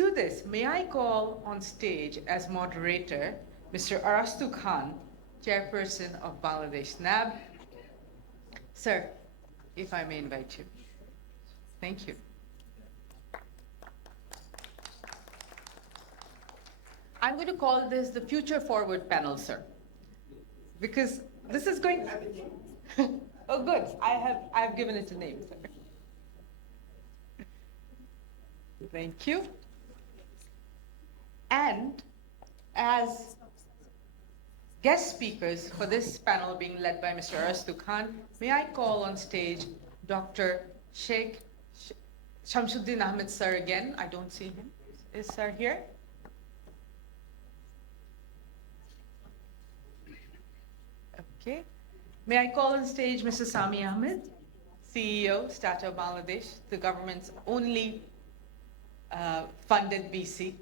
do this, may I call on stage as moderator Mr. Arastu Khan, Chairperson of Bangladesh NAB. Sir, if I may invite you. Thank you. I'm going to call this the Future Forward panel, sir, because this is going. Oh, good. I've given it a name, sir. Thank you. And as guest speakers for this panel being led by Mr. Arastu Khan, may I call on stage Dr. Sheikh Shamsuddin Ahmed, sir, again. I don't see him. Is sir here? Okay. May I call on stage Mr. Sami Ahmed, CEO, Startup Bangladesh, the government's only funded VC.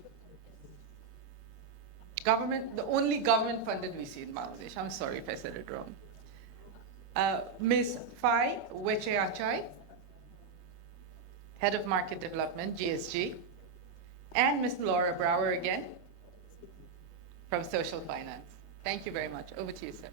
The only government-funded VC in Bangladesh. I'm sorry if I said it wrong. Ms. Fai Wecheachai, Head of Market Development, GSG, and Ms. Laura Brower again, from Social Finance. Thank you very much. Over to you, sir.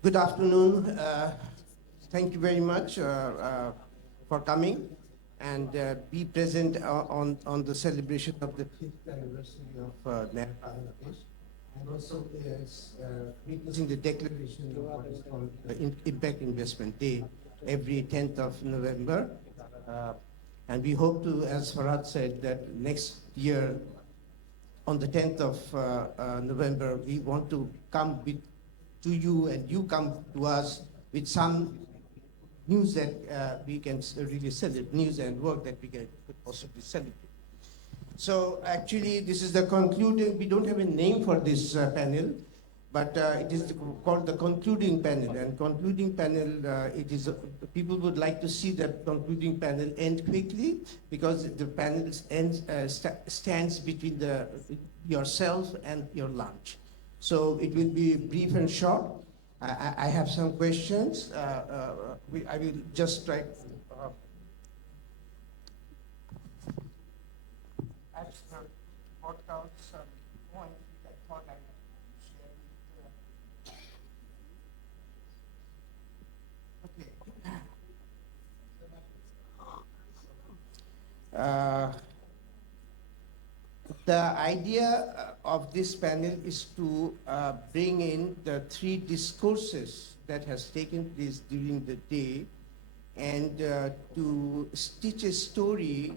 Good afternoon. Thank you very much for coming and be present on the celebration of the 5th anniversary of NAB Bangladesh, and also witnessing the declaration of what is called Impact Investment Day every 10th of November. And we hope to, as Farhad said, that next year on the 10th of November, we want to come to you and you come to us with some news that we can really celebrate, news and work that we could possibly celebrate. So actually, this is the concluding. We don't have a name for this panel, but it is called the concluding panel. And concluding panel, people would like to see that concluding panel end quickly, because the panel stands between yourself and your lunch. So it will be brief and short. I have some questions. I will just try. I've brought out some points which I thought I would share with Okay. The idea of this panel is to bring in the 3 discourses that has taken place during the day, and to stitch a story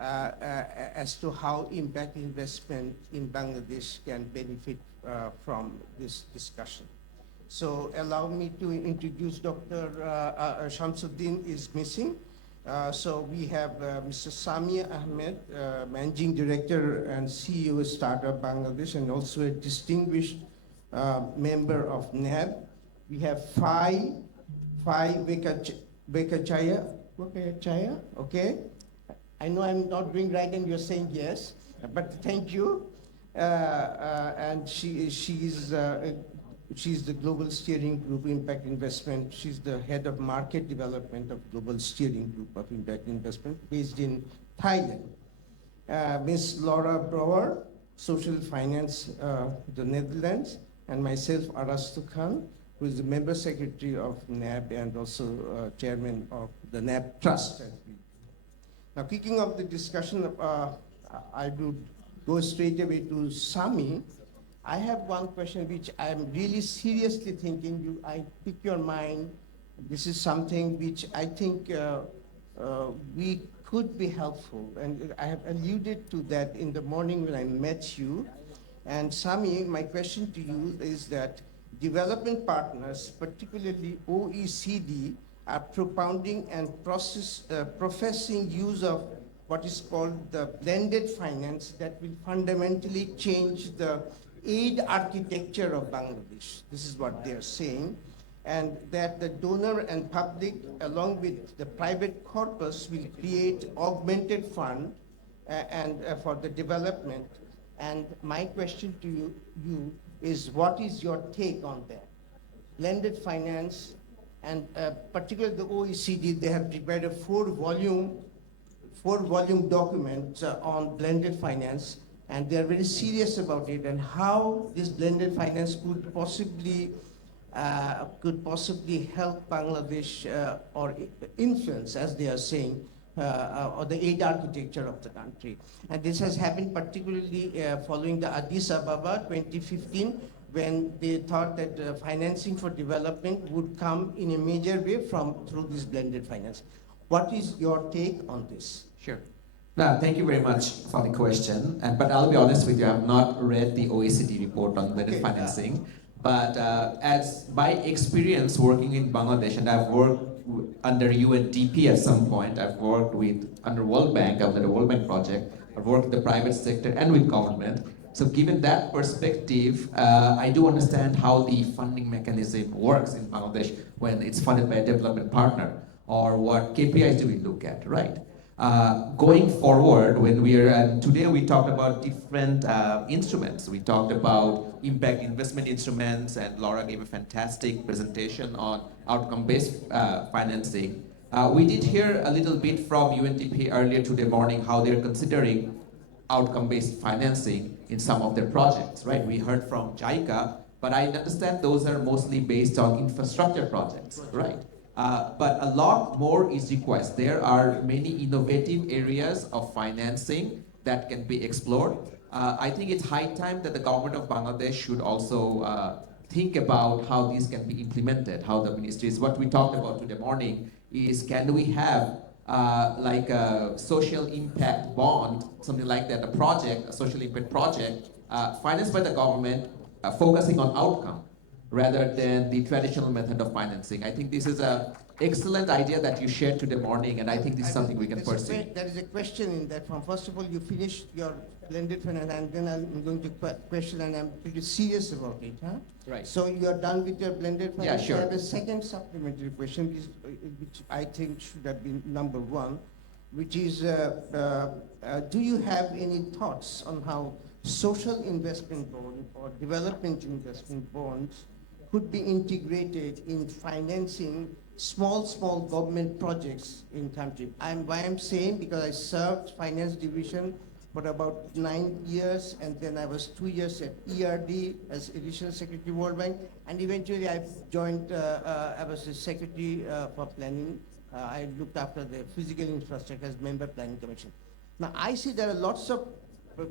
as to how impact investment in Bangladesh can benefit from this discussion. So allow me to introduce Dr. Shamsuddin is missing. So we have Mr. Sami Ahmed, Managing Director and CEO of Startup Bangladesh, and also a distinguished member of NAB. We have Fai Wecheachai, okay? I know I'm not doing right and you're saying yes, but thank you. And she's the Global Steering Group Impact Investment. She's the Head of Market Development of Global Steering Group of Impact Investment, based in Thailand. Ms. Laura Brower, Social Finance, the Netherlands, and myself, Arastu Khan, who is the Member Secretary of NAB and also Chairman of the NAB Trust. Now, kicking off the discussion, I would go straight away to Sami. I have one question which I'm really seriously thinking I pick your mind. This is something which I think we could be helpful. And I have alluded to that in the morning when I met you. And Sami, my question to you is that development partners, particularly OECD, are propounding and professing use of what is called the blended finance that will fundamentally change the aid architecture of Bangladesh. This is what they are saying. and that the donor and public, along with the private corpus, will create augmented fund and for the development. And my question to you is, what is your take on that? Blended finance, and particularly the OECD, they have prepared a four-volume document on blended finance, and they are very serious about it, and how this blended finance could possibly help Bangladesh or influence, as they are saying, or the aid architecture of the country. And this has happened particularly following the Addis Ababa 2015, when they thought that financing for development would come in a major way through this blended finance. What is your take on this? Sure. No, thank you very much for the question. But I'll be honest with you, I have not read the OECD report on blended financing. But as by experience working in Bangladesh, and I've worked under UNDP at some point, I've worked under World Bank, under the World Bank project, I've worked in the private sector and with government. So given that perspective, I do understand how the funding mechanism works in Bangladesh when it's funded by a development partner, or what KPIs do we look at, right? Going forward, today we talked about different instruments. We talked about impact investment instruments, and Laura gave a fantastic presentation on outcome-based financing. We did hear a little bit from UNDP earlier today morning how they're considering outcome-based financing in some of their projects, right? We heard from JICA, but I understand those are mostly based on infrastructure projects, right? But a lot more is required. There are many innovative areas of financing that can be explored. I think it's high time that the government of Bangladesh should also think about how these can be implemented, how the ministries, what we talked about today morning is, can we have like a social impact bond, something like that, a social impact project financed by the government, focusing on outcome rather than the traditional method of financing. I think this is an excellent idea that you shared today morning, and I think this is something we can pursue. There is a question in that one. First of all, you finished your blended finance, and then I'm going to question, and I'm pretty serious about it. Huh? Right. So you are done with your blended finance? Yeah, sure. I have a second supplementary question, which I think should have been number one, which is, do you have any thoughts on how social investment bond or development investment bonds could be integrated in financing small government projects in country? Why I'm saying, because I served finance division for about 9 years, and then I was 2 years at ERD as Additional Secretary World Bank, and eventually I joined, I was the Secretary for Planning. I looked after the physical infrastructure as Member Planning Commission. Now I see there are lots of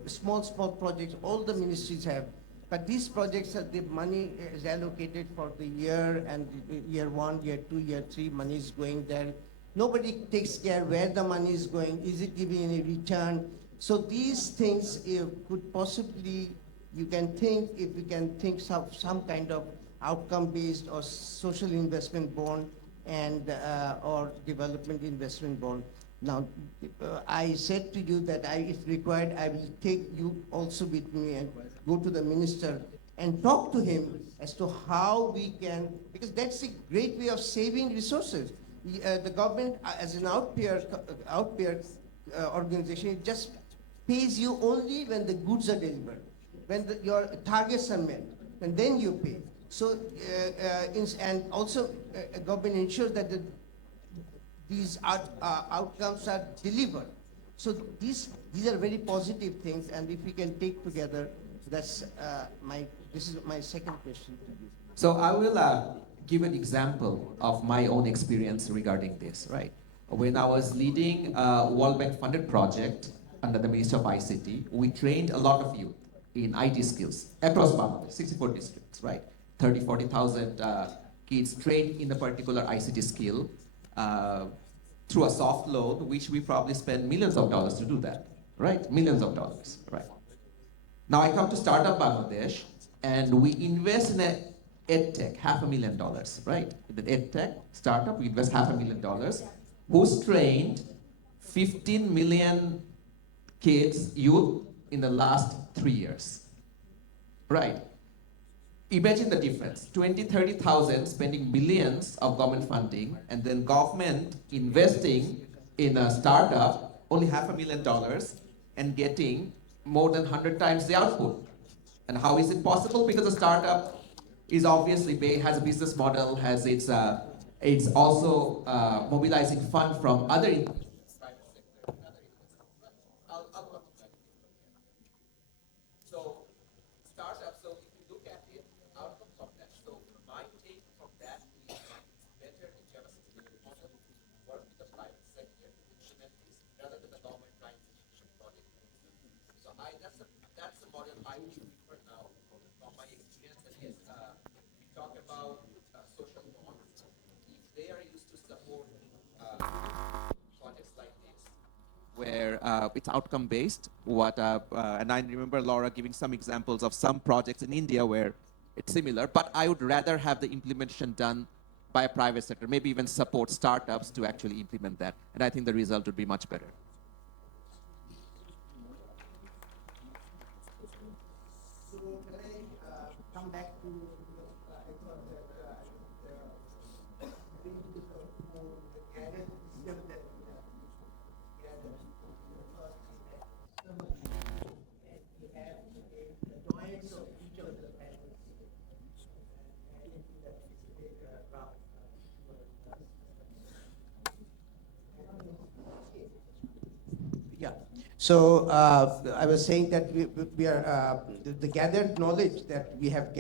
small projects all the ministries have, but these projects, the money is allocated for the year, and year 1, year 2, year 3, money is going there. Nobody takes care where the money is going, is it giving any return? So these things could possibly, you can think, if we can think some kind of outcome-based or social investment bond and or development investment bond. Now, I said to you that if required, I will take you also with me and go to the minister and talk to him as to how we can, because that's a great way of saving resources. The government, as an outpayer organization, it just pays you only when the goods are delivered, when your targets are met, and then you pay. So, and also, government ensures that these outcomes are delivered. So these are very positive things, and if we can take together, this is my second question to you. So I will give an example of my own experience regarding this, right? When I was leading a World Bank funded project under the Ministry of ICT, we trained a lot of youth in IT skills across Bangladesh, 64 districts, right? 40,000 kids trained in a particular ICT skill through a soft loan, which we probably spend millions of dollars to do that, right? Millions of dollars, right? Now I come to Startup Bangladesh, and we invest in a EdTech, $500,000, right? In the EdTech startup, we invest $500,000, who's trained 15 million kids, youth, in the last 3 years, right? Imagine the difference, 20, 30,000 spending millions of government funding, and then government investing in a startup, only $500,000, and getting more than 100 times the output. And how is it possible? Because the startup is obviously has a business model, has it's also mobilizing fund from other private sector, other investors. I'll come to that. So startups, so if you look at it, outcomes of that. So my take from that is that it's better if you have a sustainable model, work with the private sector to implement this rather than the government trying to execution project. So that's the model I would prefer now from my experience. And yes, we talk about social bonds. If they are used to support projects like this, where it's outcome based. And I remember Laura giving some examples of some projects in India where it's similar, but I would rather have the implementation done by a private sector, maybe even support startups to actually implement that. And I think the result would be much better. So can I come back to, I thought that I would bring to the gathered wisdom that we have gathered in the first event. And we have the joints of each of the panels. And into that specific round. Yeah. So I was saying that we are the gathered knowledge that we have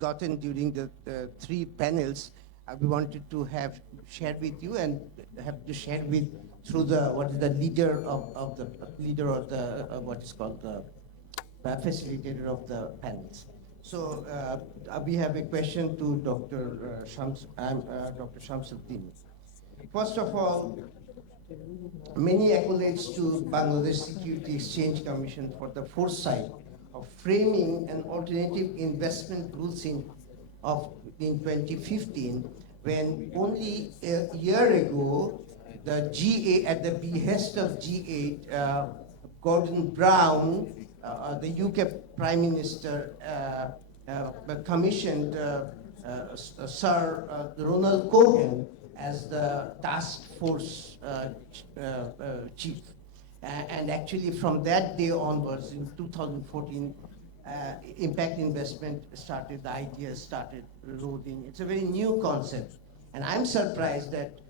gotten during the three panels. We wanted to have shared with you and have to share with through the leader of the leader of the what is called the facilitator of the panels. So we have a question to Dr. Dr. Shamsuddin. First of all, many accolades to Bangladesh Securities Exchange Commission for the foresight of framing an alternative investment rules in 2015, when only a year ago the G8, at the behest of G8, Gordon Brown, the UK Prime Minister, commissioned Sir Ronald Cohen as the task force chief. And actually from that day onwards, in 2014, Impact Investment started, the ideas started loading. It's a very new concept. And I'm surprised that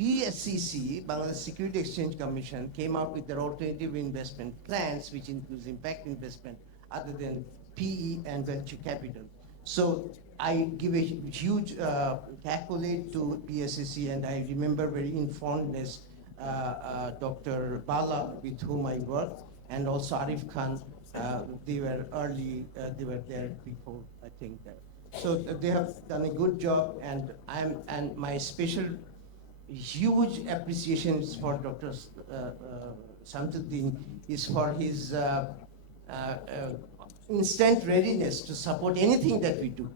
BSCC, Bangladesh Security Exchange Commission, came out with their alternative investment plans, which includes impact investment, other than PE and venture capital. So I give a huge accolade to BSCC, and I remember very in fondness Dr. Bala, with whom I worked, and also Arif Khan. They were early, they were there before, I think. So they have done a good job, and my special huge appreciation is for Dr. Shamsuddin, is for his instant readiness to support anything that we do.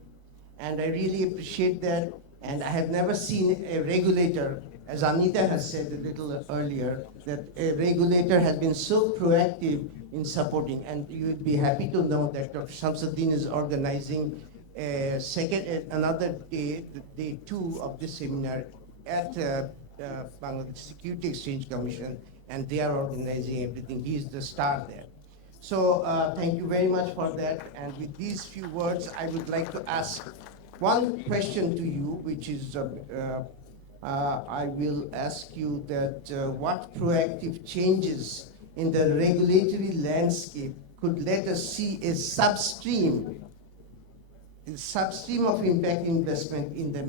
And I really appreciate that. And I have never seen a regulator, as Anita has said a little earlier, that a regulator has been so proactive in supporting. And you would be happy to know that Dr. Shamsuddin is organizing another day, day 2 of this seminar at Bangladesh Security Exchange Commission, and they are organizing everything. He is the star there. So thank you very much for that. And with these few words, I would like to ask one question to you, which is, I will ask you that what proactive changes in the regulatory landscape could let us see a substream of impact investment in the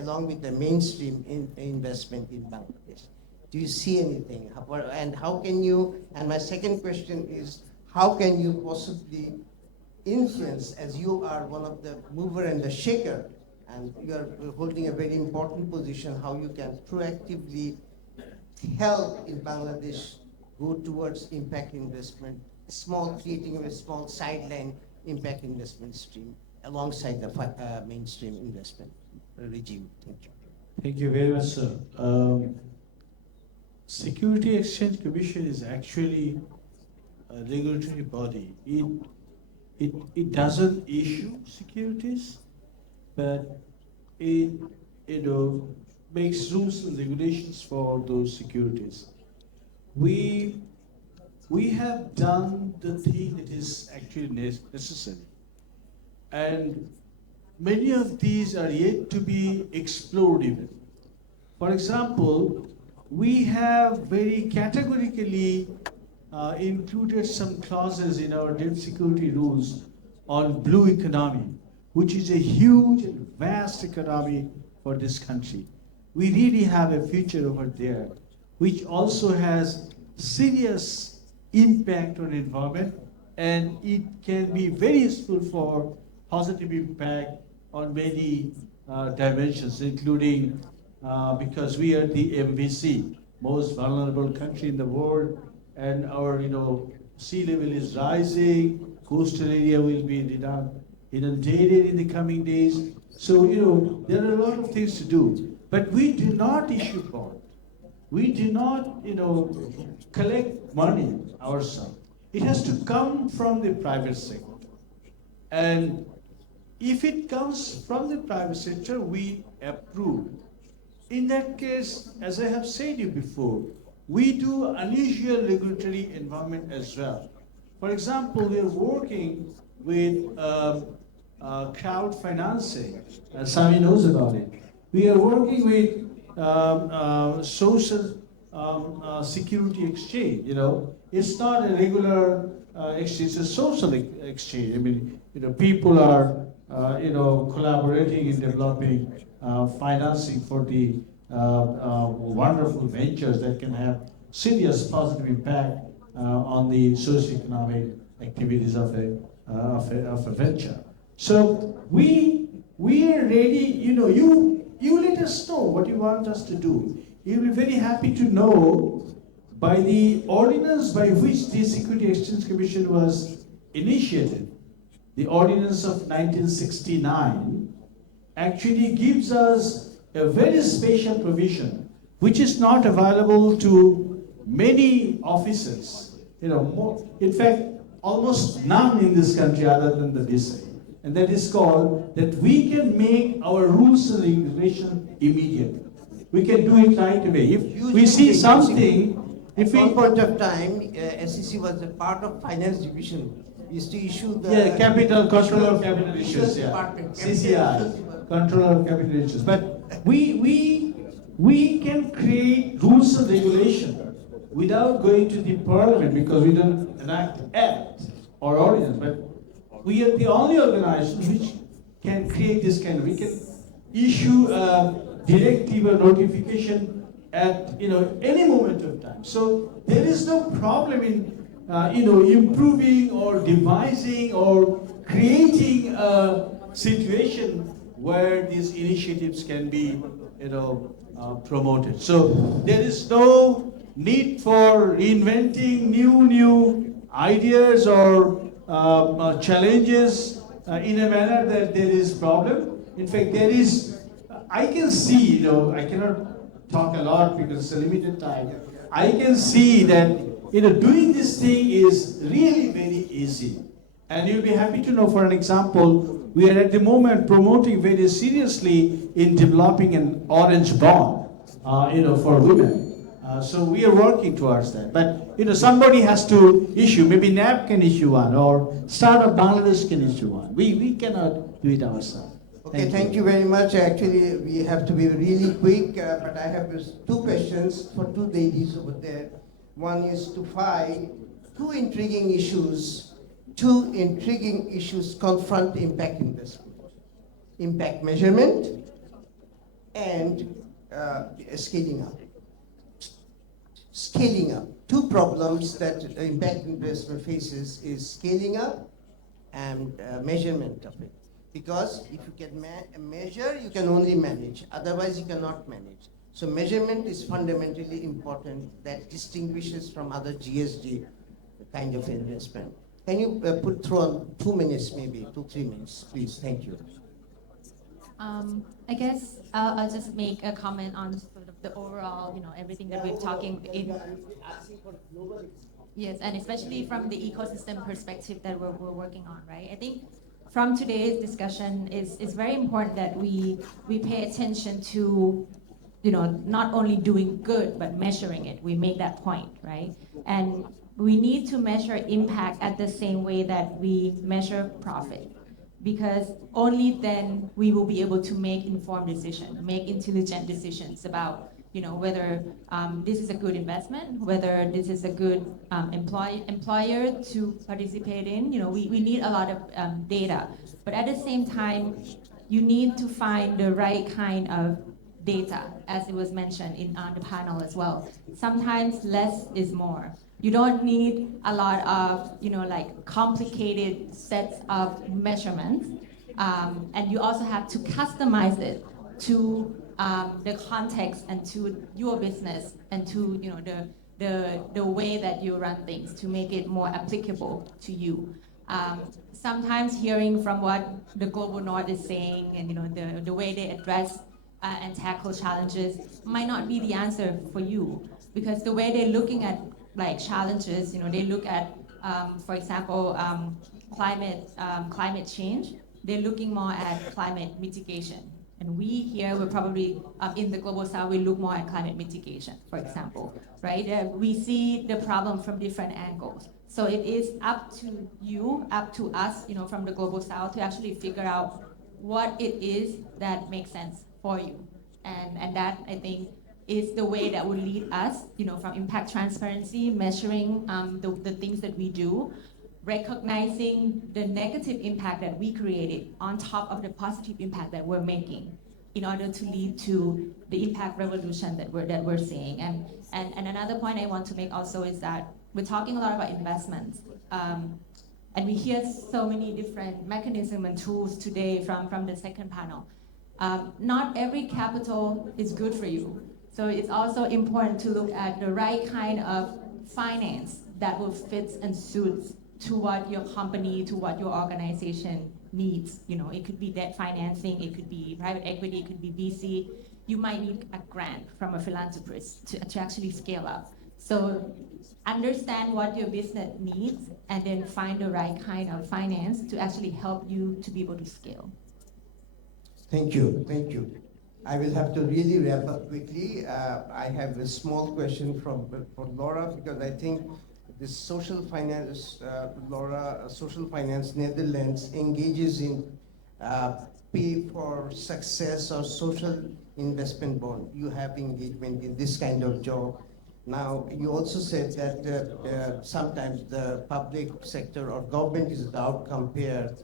along with the mainstream investment in Bangladesh? Do you see anything? And how can you, and my second question is, how can you possibly influence, as you are one of the mover and the shaker, and you are holding a very important position, how you can proactively help in Bangladesh go towards impact investment, creating a small sideline impact investment stream alongside the mainstream investment regime. Thank you. Thank you very much, sir. Security Exchange Commission is actually a regulatory body. It it doesn't issue securities, but it makes rules and regulations for those securities. We we have done the thing that is actually necessary, and many of these are yet to be explored even. For example, we have very categorically included some clauses in our debt security rules on blue economy, which is a huge and vast economy for this country. We really have a future over there, which also has serious impact on environment, and it can be very useful for positive impact on many dimensions, including because we are the MVC, most vulnerable country in the world, and our sea level is rising, coastal area will be inundated in the coming days. So there are a lot of things to do, but we do not issue bond. We do not collect money ourselves. It has to come from the private sector, and if it comes from the private sector, we approve. In that case, as I have said you before, we do unusual regulatory environment as well. For example, we are working with crowd financing. Sami knows about it. We are working with social security exchange. It's not a regular exchange; it's a social exchange. I mean, people are collaborating in developing financing for the wonderful ventures that can have serious positive impact on the socio-economic activities of a venture. So we are ready. You let us know what you want us to do. You'll be very happy to know by the ordinance by which the Security Exchange Commission was initiated. The ordinance of 1969 actually gives us a very special provision which is not available to many officers. In fact, almost none in this country other than the DSA. And that is called that we can make our rules and regulations immediate. We can do it right away. If we see something, at one point of time, SEC was a part of finance division. Used to issue the capital control of capital issues, department, CCI, control of capital issues. But we can create rules and regulation without going to the parliament because we don't enact act or ordinance. But we are the only organization which can create this kind of. We can issue a directive or notification at any moment of time. So there is no problem in improving or devising or creating a situation where these initiatives can be promoted. So there is no need for reinventing new ideas or challenges in a manner that there is problem. In fact, there is. I can see. I cannot talk a lot because it's a limited time. I can see that doing this thing is really very easy. And you'll be happy to know, for an example, we are at the moment promoting very seriously in developing an orange bond, for women. So we are working towards that. But, somebody has to issue, maybe NAB can issue one, or Startup Bangladesh can issue one. We cannot do it ourselves. Okay, thank you very much. Actually, we have to be really quick, but I have two questions for two ladies over there. One is to find two intriguing issues confront impact investment. Impact measurement and scaling up. Scaling up. Two problems that impact investment faces is scaling up and measurement of it. Because if you can measure, you can only manage. Otherwise, you cannot manage. So measurement is fundamentally important. That distinguishes from other GSG kind of investment. Can you put through on 2 minutes, maybe 2-3 minutes, please? Thank you. I guess I'll just make a comment on sort of the overall, everything that we're talking in. Yes, and especially from the ecosystem perspective that we're working on, right? I think from today's discussion is very important that we pay attention to, not only doing good, but measuring it. We make that point, right? And we need to measure impact at the same way that we measure profit, because only then we will be able to make informed decisions, make intelligent decisions about, whether this is a good investment, whether this is a good employer to participate in. We need a lot of data, but at the same time, you need to find the right kind of data, as it was mentioned on the panel as well. Sometimes less is more. You don't need a lot of, like complicated sets of measurements, and you also have to customize it to the context and to your business and to, the way that you run things to make it more applicable to you. Sometimes hearing from what the Global North is saying and the way they address and tackle challenges might not be the answer for you, because the way they're looking at like challenges, they look at, for example, climate change. They're looking more at climate mitigation. And we here, we're probably in the Global South, we look more at climate mitigation, for example, right? We see the problem from different angles. So it is up to you, up to us, from the Global South to actually figure out what it is that makes sense for you. And that, I think, is the way that will lead us, from impact transparency, measuring the things that we do, recognizing the negative impact that we created on top of the positive impact that we're making in order to lead to the impact revolution that we're seeing. And another point I want to make also is that we're talking a lot about investments. And we hear so many different mechanisms and tools today from the second panel. Not every capital is good for you. So it's also important to look at the right kind of finance that will fit and suit to what your company, to what your organization needs. It could be debt financing, it could be private equity, it could be VC. You might need a grant from a philanthropist to actually scale up. So understand what your business needs and then find the right kind of finance to actually help you to be able to scale. Thank you, thank you. I will have to really wrap up quickly. I have a small question for Laura, because I think this social finance, Laura, Social Finance Netherlands engages in pay for success or social investment bond. You have engagement in this kind of job. Now, you also said that sometimes the public sector or government is the outcome pair.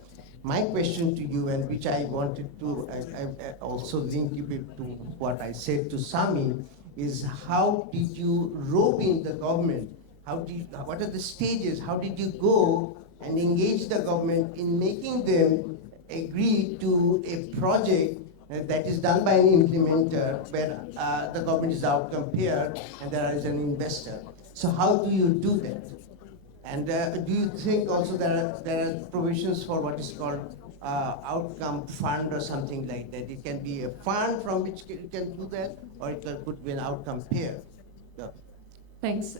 My question to you, and which I wanted to I also link you to what I said to Sami, is how did you rope in the government? What are the stages? How did you go and engage the government in making them agree to a project that is done by an implementer where the government is the outcome pair and there is an investor? So how do you do that? And do you think also there are provisions for what is called outcome fund or something like that? It can be a fund from which you can do that, or it could be an outcome pair. Yeah. Thanks.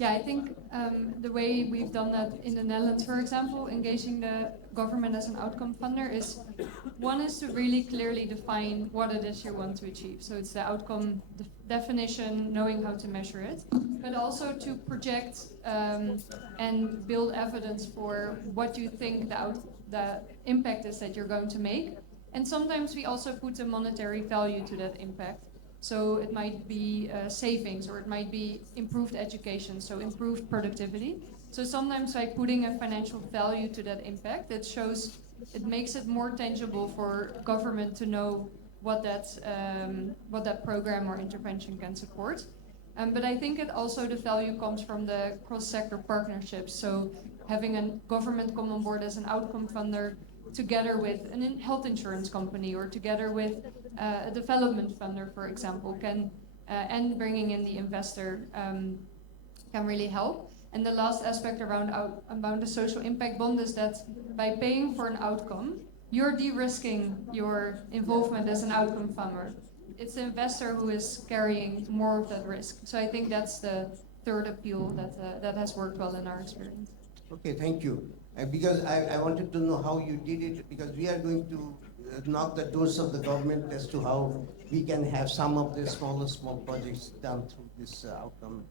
Yeah, I think the way we've done that in the Netherlands, for example, engaging the government as an outcome funder is, one is to really clearly define what it is you want to achieve. So it's the outcome definition, knowing how to measure it, but also to project and build evidence for what you think the impact is that you're going to make. And sometimes we also put a monetary value to that impact. So it might be savings, or it might be improved education, so improved productivity. So sometimes by putting a financial value to that impact, it makes it more tangible for government to know what that program or intervention can support. But I think the value comes from the cross-sector partnerships. So having a government come on board as an outcome funder together with a health insurance company, or together with a development funder, for example, and bringing in the investor can really help. And the last aspect about the social impact bond is that by paying for an outcome, you're de-risking your involvement as an outcome funder. It's the investor who is carrying more of that risk. So I think that's the third appeal that has worked well in our experience. Okay, thank you. Because I wanted to know how you did it, because we are going to knock the doors of the government as to how we can have some of the small projects done through this outcome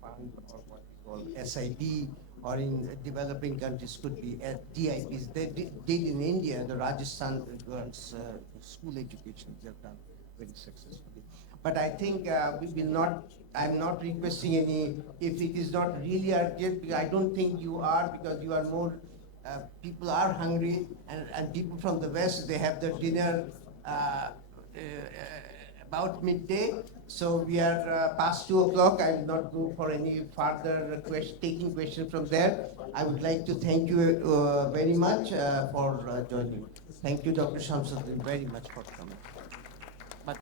fund, or what we call SID, or in developing countries could be DIPs. They did in India, the Rajasthan girls school education, they have done very successfully. But I think we will not, I'm not requesting any, if it is not really urgent, because I don't think you are, because you are more, people are hungry, and people from the West, they have their dinner about midday. So we are past 2 o'clock. I will not go for any further taking questions from there. I would like to thank you very much for joining. Thank you, Dr. Shamsuddin, very much for coming.